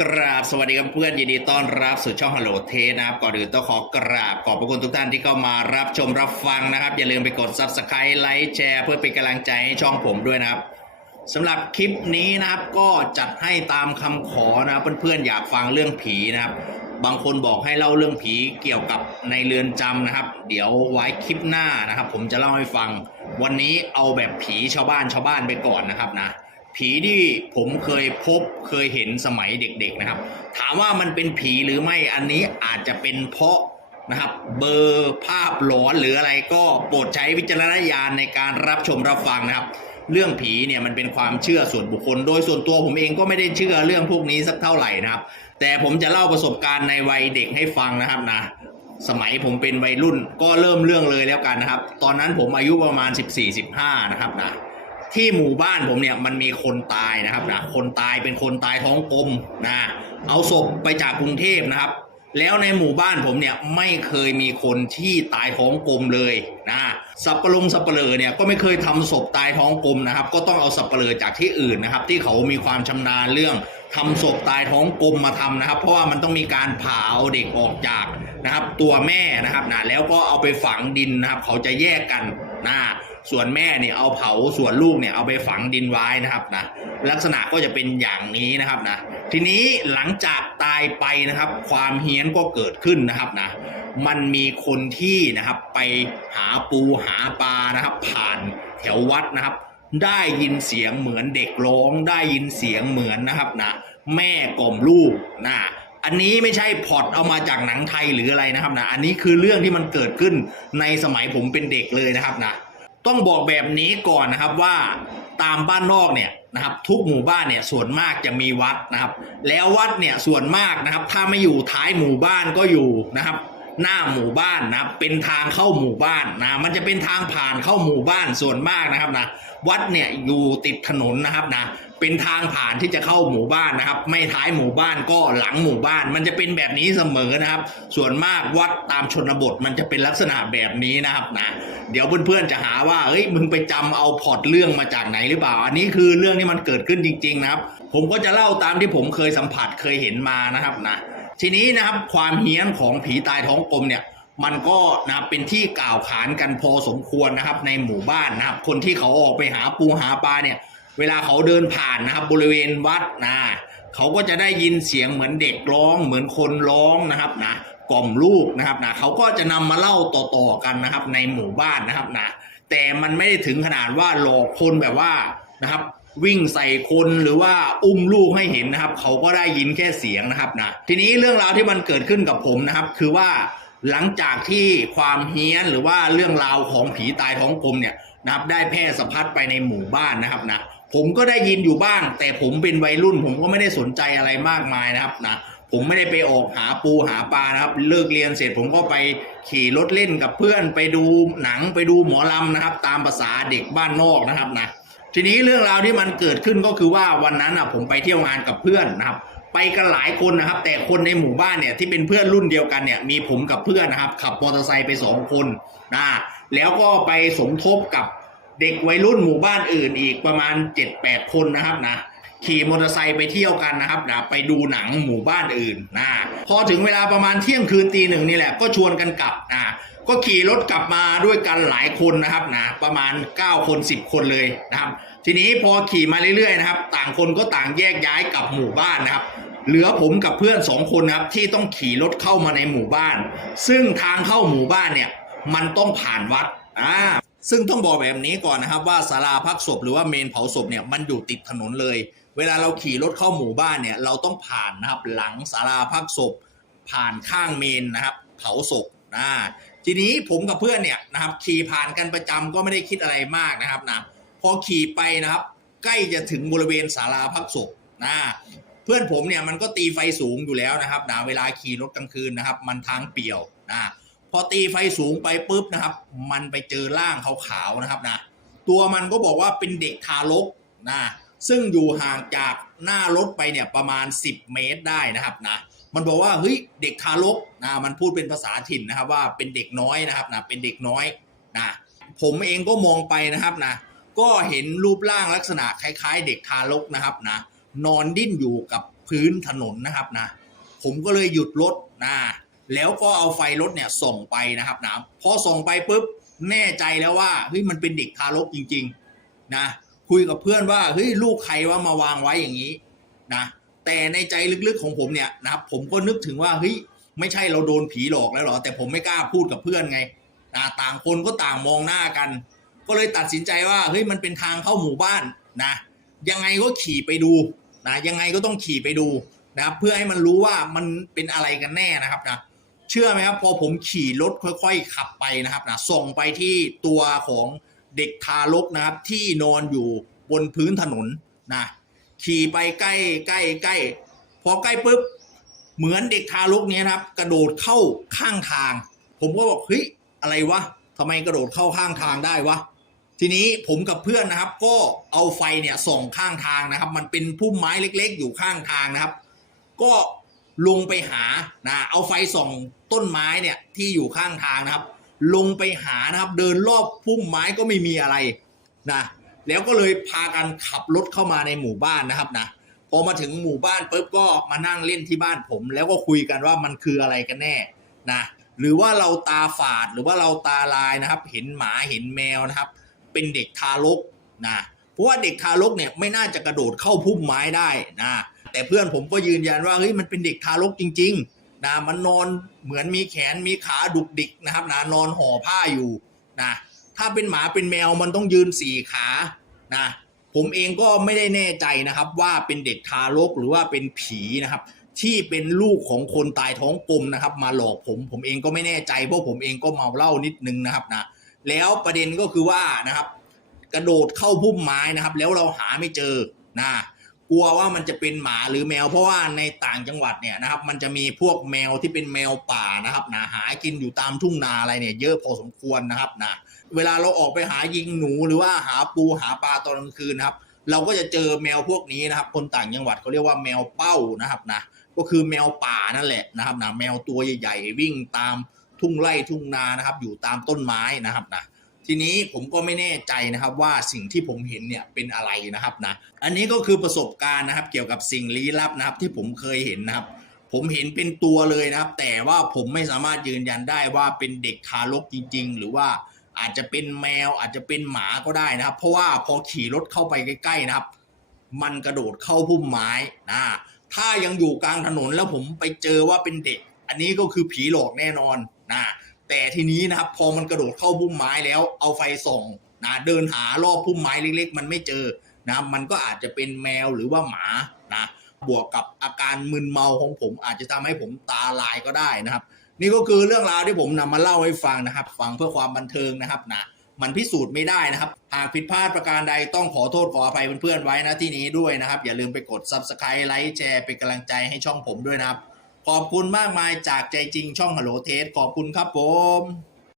กราบสวัสดีครับเพื่อนยินดีต้อนรับสู่ช่องฮัลโหลเทนะครับก่อนอื่นต้องขอกราบขอบพระคุณทุกท่านที่เข้ามารับชมรับฟังนะครับ อย่าลืมไปกด subscribe ไลค์แชร์เพื่อเป็นกำลังใจให้ช่องผมด้วยนะครับสำหรับคลิปนี้นะครับก็จัดให้ตามคำขอนะครับเพื่อนๆอยากฟังเรื่องผีนะครับ บางคนบอกให้เล่าเรื่องผีเกี่ยวกับในเรือนจำนะครับ เดี๋ยวไว้คลิปหน้านะครับ ผมจะเล่าให้ฟังวันนี้เอาแบบผีชาวบ้านชาวบ้านไปก่อนนะครับนะ ผีที่ผมเคยพบเคยเห็นสมัยเด็กๆนะครับ ถามว่ามันเป็นผีหรือไม่อันนี้อาจจะเป็นเพราะนะครับเบอร์ภาพหลอนหรืออะไรก็โปรดใช้วิจารณญาณในการรับชมรับฟังนะครับ เรื่องผีเนี่ยมันเป็นความเชื่อส่วนบุคคล โดยส่วนตัวผมเองก็ไม่ได้เชื่อเรื่องพวกนี้สักเท่าไหร่นะครับ แต่ผมจะเล่าประสบการณ์ในวัยเด็กให้ฟังนะครับนะสมัยผมเป็นวัยรุ่นก็เริ่มเรื่องเลยแล้วกันนะครับ ตอนนั้นผมอายุประมาณ 14-15 นะครับนะ ที่หมู่บ้านผมเนี่ยมันมีคนตายนะครับนะคนตายเป็นคนตายท้องกลมนะเอาศพไปจากกรุงเทพนะครับ แล้วในหมู่บ้านผมเนี่ยไม่เคยมีคนที่ตายท้องกลมเลยนะสับปะรงสับปะเลอเนี่ยก็ไม่เคยทำศพตายท้องกลมนะครับ ก็ต้องเอาสับปะเลอจากที่อื่นนะครับ ที่เขามีความชำนาญเรื่องทำศพตายท้องกลมมาทำนะครับ เพราะว่ามันต้องมีการผ่าเอาเด็กออกจากนะครับ ตัวแม่นะครับนะแล้วก็เอาไปฝังดินนะครับ เขาจะแยกกันนะ ส่วนแม่เนี่ยเอาเผาส่วนลูกเนี่ยเอาไปฝังดินไว้นะครับนะลักษณะก็จะเป็นอย่างนี้นะครับนะทีนี้หลังจากตายไปนะครับ ความเฮี้ยนก็เกิดขึ้นนะครับนะมันมีคนที่นะครับไปหาปูหาปลานะครับ ผ่านแถววัดนะครับ ได้ยินเสียงเหมือนเด็กร้องได้ยินเสียงเหมือนนะครับนะแม่กล่อมลูกนะอันนี้ไม่ใช่พอตเอามาจากหนังไทยหรืออะไรนะครับนะอันนี้คือเรื่องที่มันเกิดขึ้นในสมัยผมเป็นเด็กเลยนะครับนะ ต้องบอกแบบนี้ก่อนนะครับว่าตามบ้านนอกเนี่ยนะครับ ทุกหมู่บ้านเนี่ยส่วนมากจะมีวัดนะครับ แล้ววัดเนี่ยส่วนมากนะครับ ถ้าไม่อยู่ท้ายหมู่บ้านก็อยู่นะครับ หน้าหมู่บ้านนะเป็นทางเข้าหมู่บ้านนะมันจะเป็นทางผ่านเข้าหมู่บ้านส่วนมากนะครับนะวัดเนี่ยอยู่ติดถนนนะครับนะเป็นทางผ่านที่จะเข้าหมู่บ้านนะครับ ไม่ท้ายหมู่บ้านก็หลังหมู่บ้าน มันจะเป็นแบบนี้เสมอนะครับ ส่วนมากวัดตามชนบทมันจะเป็นลักษณะแบบนี้นะครับนะเดี๋ยวเพื่อนๆจะหาว่าเฮ้ยมึงไปจำเอาพอตเรื่องมาจากไหนหรือเปล่า อันนี้คือเรื่องที่มันเกิดขึ้นจริง ๆ นะครับ ผมก็จะเล่าตามที่ผมเคยสัมผัสเคยเห็นมานะครับนะ ทีนี้นะครับความเฮี้ยนของผีตายท้องกลมเนี่ยมันก็นับเป็นที่กล่าวขานกันพอสมควรนะครับ ในหมู่บ้านนะครับ คนที่เขาออกไปหาปูหาปลาเนี่ย เวลาเขาเดินผ่านนะครับ บริเวณวัดนะเขาก็จะได้ยินเสียงเหมือนเด็กร้อง เหมือนคนร้องนะครับนะกล่อมลูกนะครับนะเขาก็จะนำมาเล่าต่อๆกันนะครับ ในหมู่บ้านนะครับนะแต่มันไม่ได้ถึงขนาดว่าหลอกคนแบบว่านะครับ วิ่งใส่คนหรือว่าอุ้มลูกให้เห็นนะครับ เขาก็ได้ยินแค่เสียงนะครับนะทีนี้เรื่องราวที่มันเกิดขึ้นกับผมนะครับ คือว่าหลังจากที่ความเฮี้ยนหรือว่าเรื่องราวของผีตายท้องกลมเนี่ยนะครับได้แพร่สะพัดไปในหมู่บ้านนะครับนะผมก็ได้ยินอยู่บ้าง แต่ผมเป็นวัยรุ่น ผมก็ไม่ได้สนใจอะไรมากมายนะครับนะผมไม่ได้ไปออกหาปูหาปลานะครับ เลิกเรียนเสร็จผมก็ไปขี่รถเล่นกับเพื่อนไปดูหนังไปดูหมอลำนะครับ ตามภาษาเด็กบ้านนอกนะครับนะ ทีนี้เรื่องราวที่มันเกิดขึ้นก็คือว่าวันนั้นอะผมไปเที่ยวงานกับเพื่อนนะครับ ไปกันหลายคนนะครับ แต่คนในหมู่บ้านเนี่ยที่เป็นเพื่อนรุ่นเดียวกันเนี่ย มีผมกับเพื่อนนะครับขับมอเตอร์ไซค์ไปสองคนนะแล้วก็ไปสมทบกับเด็กวัยรุ่นหมู่บ้านอื่นอีกประมาณ 7-8 คนนะครับนะขี่มอเตอร์ไซค์ไปเที่ยวกันนะครับนะไปดูหนังหมู่บ้านอื่นนะพอถึงเวลาประมาณเที่ยงคืนตีหนึ่งนี่แหละก็ชวนกันกลับนะ ก็ขี่รถกลับมาด้วยกันหลายคนนะครับนะประมาณ 9 คน 10 คนเลยนะครับ ทีนี้พอขี่มาเรื่อยๆนะครับ ต่างคนก็ต่างแยกย้ายกลับหมู่บ้านนะครับ เหลือผมกับเพื่อนสองคนนะครับที่ต้องขี่รถเข้ามาในหมู่บ้าน ซึ่งทางเข้าหมู่บ้านเนี่ยมันต้องผ่านวัดอ่าซึ่งต้องบอกแบบนี้ก่อนนะครับว่าศาลาพักศพหรือว่าเมนเผาศพเนี่ยมันอยู่ติดถนนเลย เวลาเราขี่รถเข้าหมู่บ้านเนี่ยเราต้องผ่านนะครับหลังศาลาพักศพ ผ่านข้างเมนนะครับ เผาศพนะ ทีนี้ผมกับเพื่อนเนี่ยนะครับขี่ผ่านกันประจำก็ไม่ได้คิดอะไรมากนะครับนะพอขี่ไปนะครับ ใกล้จะถึงบริเวณศาลาพักศพนะเพื่อนผมเนี่ยมันก็ตีไฟสูงอยู่แล้วนะครับนะเวลาขี่รถกลางคืนนะครับ มันทางเปี่ยวนะพอตีไฟสูงไปปุ๊บนะครับ มันไปเจอร่างขาวๆนะครับนะตัวมันก็บอกว่าเป็นเด็กทารกนะซึ่งอยู่ห่างจากหน้ารถไปเนี่ยประมาณ 10 เมตรได้นะครับนะ มันบอกว่าเฮ้ยเด็กทารกนะมันพูดเป็นภาษาถิ่นนะครับว่าเป็นเด็กน้อยนะครับนะเป็นเด็กน้อยนะผมเองก็มองไปนะครับนะก็เห็นรูปร่างลักษณะคล้าย ๆ เด็กทารกนะครับนะนอนดิ้นอยู่กับพื้นถนนนะครับนะผมก็เลยหยุดรถนะแล้วก็เอาไฟรถเนี่ยส่องไปนะครับนะพอส่องไปปุ๊บแน่ใจแล้วว่าเฮ้ยมันเป็นเด็กทารกจริง ๆนะคุยกับเพื่อนว่าเฮ้ยลูกใครว่ามาวางไว้อย่างนี้นะ แต่ในใจลึกๆของผมเนี่ยนะครับผมก็นึกถึงว่าเฮ้ยไม่ใช่เราโดนผีหลอกแล้วหรอ แต่ผมไม่กล้าพูดกับเพื่อนไงนะต่างคนก็ต่างมองหน้ากัน ก็เลยตัดสินใจว่าเฮ้ยมันเป็นทางเข้าหมู่บ้านนะยังไงก็ขี่ไปดูนะยังไงก็ต้องขี่ไปดูนะครับเพื่อให้มันรู้ว่ามันเป็นอะไรกันแน่นะครับนะเชื่อไหมครับพอผมขี่รถค่อย ๆ ขับไปนะครับนะส่งไปที่ตัวของเด็กทารกนะครับที่นอนอยู่บนพื้นถนนนะ ขี่ไปใกล้ใกล้ใกล้พอใกล้ปุ๊บเหมือนเด็กทารกเนี้ยครับ กระโดดเข้าข้างทาง ผมก็บอกเฮ้ยอะไรวะทำไมกระโดดเข้าข้างทางได้วะทีนี้ผมกับเพื่อนนะครับ ก็เอาไฟเนี่ยส่องข้างทางนะครับ มันเป็นพุ่มไม้เล็ก ๆ อยู่ข้างทางนะครับ ก็ลงไปหานะเอาไฟส่องต้นไม้เนี่ยที่อยู่ข้างทางนะครับ ลงไปหานะครับ เดินรอบพุ่มไม้ก็ไม่มีอะไรนะ แล้วก็เลยพากันขับรถเข้ามาในหมู่บ้านนะครับนะพอมาถึงหมู่บ้านปุ๊บก็มานั่งเล่นที่บ้านผม แล้วก็คุยกันว่ามันคืออะไรกันแน่นะหรือว่าเราตาฝาดหรือว่าเราตาลายนะครับ เห็นหมาเห็นแมวนะครับ เป็นเด็กทารกนะเพราะว่าเด็กทารกเนี่ยไม่น่าจะกระโดดเข้าพุ่มไม้ได้นะแต่เพื่อนผมก็ยืนยันว่าเฮ้ยมันเป็นเด็กทารกจริงๆนะมันนอนเหมือนมีแขนมีขาดุกดิกนะครับนะนอนห่อผ้าอยู่นะถ้าเป็นหมาเป็นแมวมันต้องยืนสี่ขา นะผมเองก็ไม่ได้แน่ใจนะครับ ว่าเป็นเด็กทารกหรือว่าเป็นผีนะครับ ที่เป็นลูกของคนตายท้องกลมนะครับ มาหลอกผมผมเองก็ไม่แน่ใจเพราะผมเองก็เมาเหล้านิดนึงนะครับนะแล้วประเด็นก็คือว่านะครับ กระโดดเข้าพุ่มไม้นะครับ แล้วเราหาไม่เจอนะกลัวว่ามันจะเป็นหมาหรือแมวเพราะว่าในต่างจังหวัดเนี่ยนะครับ มันจะมีพวกแมวที่เป็นแมวป่านะครับนะหากินอยู่ตามทุ่งนาอะไรเนี่ย เยอะพอสมควรนะครับนะ เวลาเราออกไปหายิงหนูหรือว่าหาปูหาปลาตอนกลางคืนนะครับ เราก็จะเจอแมวพวกนี้นะครับ คนต่างจังหวัดเขาเรียกว่าแมวเป้านะครับนะก็คือแมวป่านั่นแหละนะครับนะแมวตัวใหญ่ๆ วิ่งตามทุ่งไร่ทุ่งนานะครับ อยู่ตามต้นไม้นะครับนะทีนี้ผมก็ไม่แน่ใจนะครับว่าสิ่งที่ผมเห็นเนี่ยเป็นอะไรนะครับนะอันนี้ก็คือประสบการณ์นะครับ เกี่ยวกับสิ่งลี้ลับนะครับ ที่ผมเคยเห็นนะครับ ผมเห็นเป็นตัวเลยนะครับ แต่ว่าผมไม่สามารถยืนยันได้ว่าเป็นเด็กทารกจริง ๆ หรือว่า อาจจะเป็นแมวอาจจะเป็นหมาก็ได้นะครับ เพราะว่าพอขี่รถเข้าไปใกล้ๆนะครับ มันกระโดดเข้าพุ่มไม้นะถ้ายังอยู่กลางถนนแล้วผมไปเจอว่าเป็นเด็ก อันนี้ก็คือผีหลอกแน่นอนนะแต่ทีนี้นะครับพอมันกระโดดเข้าพุ่มไม้แล้วเอาไฟส่องนะเดินหารอบพุ่มไม้เล็ก ๆ มันไม่เจอนะมันก็อาจจะเป็นแมวหรือว่าหมานะบวกกับอาการมึนเมาของผมอาจจะทำให้ผมตาลายก็ได้นะครับ นี่ก็คือเรื่องราวที่ผมนำมาเล่าให้ฟังนะครับ ฟังเพื่อความบันเทิงนะครับนะมันพิสูจน์ไม่ได้นะครับ หากผิดพลาดประการใดต้องขอโทษขออภัยเพื่อนๆไว้นะที่นี้ด้วยนะครับ อย่าลืมไปกด subscribe ไลค์แชร์เป็นกำลังใจให้ช่องผมด้วยนะครับ ขอบคุณมากมายจากใจจริงช่องฮัลโหลเทสขอบคุณครับผม